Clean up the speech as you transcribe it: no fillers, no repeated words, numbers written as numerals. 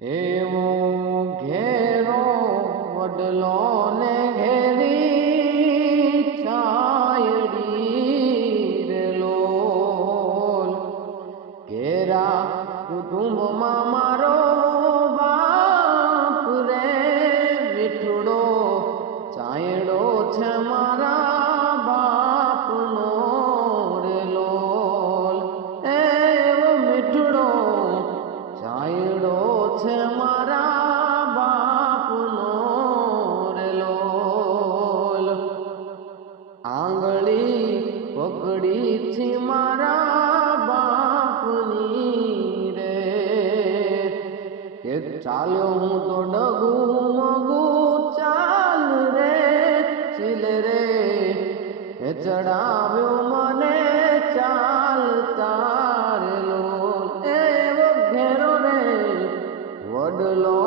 એવો ઘેરો વડલો ને ઘેરી છાયડી રે લોલ ઘેરા કુટુંબમાં મારો બાપ રે વિઠુડો છાયડો છે મારા બાપનો રે લોલ એવો મીઠડો છાયડો છે મારા બાપનો રે લોલ આંગળી પકડી છે મારા બાપની રે કે ચાલ્યો હું તો ડગું મગું ચાલ રે ચીલ રે એ ચડાવ્યો મને ચાલતા રે લોલ એવો ઘેરો રે વડલો